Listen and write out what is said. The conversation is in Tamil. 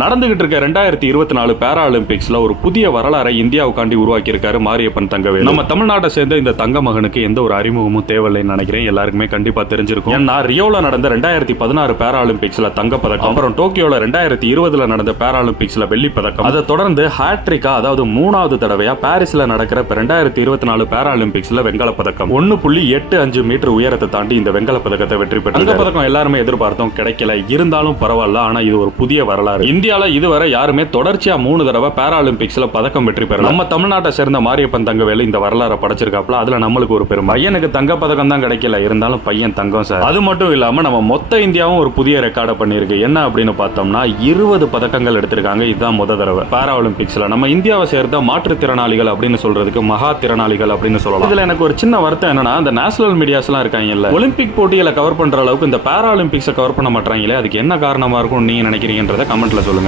நடந்துகிட்டு இருக்க 2024 பேரா ஒலிம்பிக்ஸ்ல ஒரு புதிய வரலாறை இந்தியாவுக்காண்டி உருவாக்கி இருக்காரு மாரியப்பன் தங்கவேலு. நம்ம தமிழ்நாட்டை சேர்ந்த இந்த தங்க மகனுக்கு எந்த ஒரு அறிமுகமும் தேவையில்லைன்னு நினைக்கிறேன். எல்லாருக்குமே கண்டிப்பா தெரிஞ்சிருக்கும். ஏன்னா ரியோல நடந்த 2016 பேரா ஒலிம்பிக்ஸ்ல தங்கப்பதக்கம், அப்புறம் டோக்கியோல 2020 நடந்த பேரா ஒலிம்பிக்ஸ்ல வெள்ளி பதக்கம், அதை தொடர்ந்து ஹாட்ரிக்கா, அதாவது 3வது தடவையா பாரிஸ்ல நடக்கிற 2024 பேரா ஒலிம்பிக்ஸ்ல வெங்கல பதக்கம். 1.85 மீட்டர் உயரத்தை தாண்டி இந்த வெங்கல பதக்கத்தை வெற்றி பெற்ற தங்க பதக்கம் எல்லாருமே எதிர்பார்த்தோம், கிடைக்கல. இருந்தாலும் பரவாயில்ல. ஆனா இது ஒரு புதிய வரலாறு. இந்தியால இதுவரை யாருமே தொடர்ச்சியா 3 தடவை பேரா ஒலிம்பிக்ஸ்ல பதக்கம் வெற்றி பெறல. நம்ம தமிழ்நாட்டை சேர்ந்த மாரியப்பன் தங்கவேலு இந்த வரலாறை படைச்சிருக்காப்ல. அதுல நம்மளுக்கு ஒரு பெருமை. பையனுக்கு தங்க பதக்கம் தான் கிடைக்கல, இருந்தாலும் பையன் தங்கம் சார். அது மட்டும் இல்லாம நம்ம மொத்த இந்தியாவும் ஒரு புதிய ரெக்கார்டை பண்ணிருக்கு. என்ன அப்படின்னு பார்த்தோம்னா 20 பதக்கங்கள் எடுத்திருக்காங்க. இதுதான் முத தடவை பேரா ஒலிம்பிக்ஸ்ல. நம்ம இந்தியாவை சேர்ந்த மாற்றுத்திறனாளிகள் அப்படின்னு சொல்றதுக்கு மகா திறனாளிகள் அப்படின்னு சொல்லலாம். இதுல எனக்கு ஒரு சின்ன வருத்தம் என்னன்னா, இந்த நேஷனல் மீடியாஸ் எல்லாம் இருக்காங்கல்ல, ஒலிம்பிக் போட்டிகளை கவர் பண்ற அளவுக்கு இந்த பேரா ஒலிம்பிக்ஸை கவர் பண்ண மாட்டாங்களே, அதுக்கு என்ன காரணமா இருக்கும் நீங்க நினைக்கிறீங்கன்றத கமெண்ட்ல சொல்லுங்க.